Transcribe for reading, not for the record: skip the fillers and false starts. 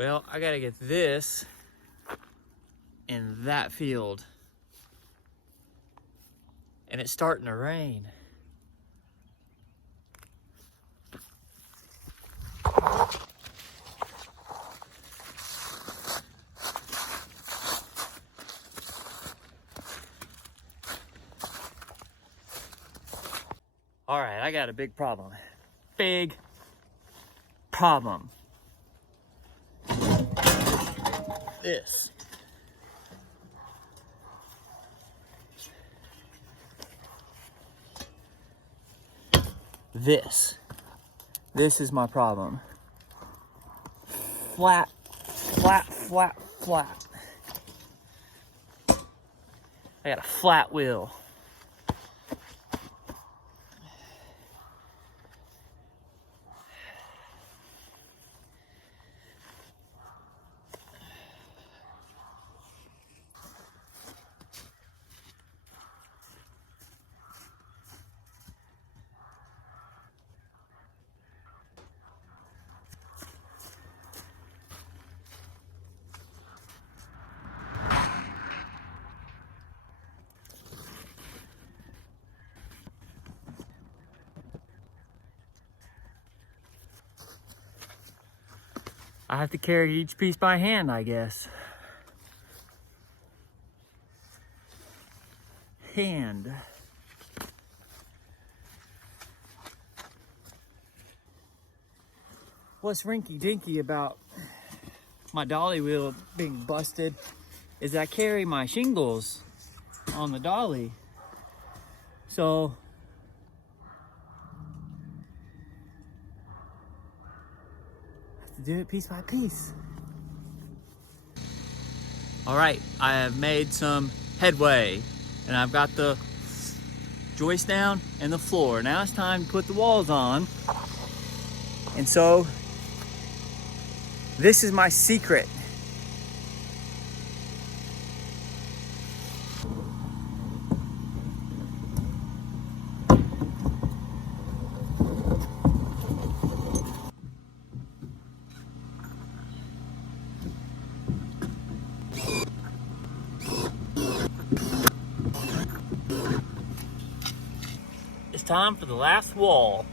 Well, I gotta get this in that field. And it's starting to rain. All right, I got a big problem. Big problem. This. This is my problem. Flat, flat, flat, flat. I got a flat wheel. I have to carry each piece by hand, I guess. Hand. What's rinky-dinky about my dolly wheel being busted is I carry my shingles on the dolly. So do it piece by piece. All right, I have made some headway and I've got the joist down and the floor. Now it's time to put the walls on. And so this is my secret. It's time for the last wall.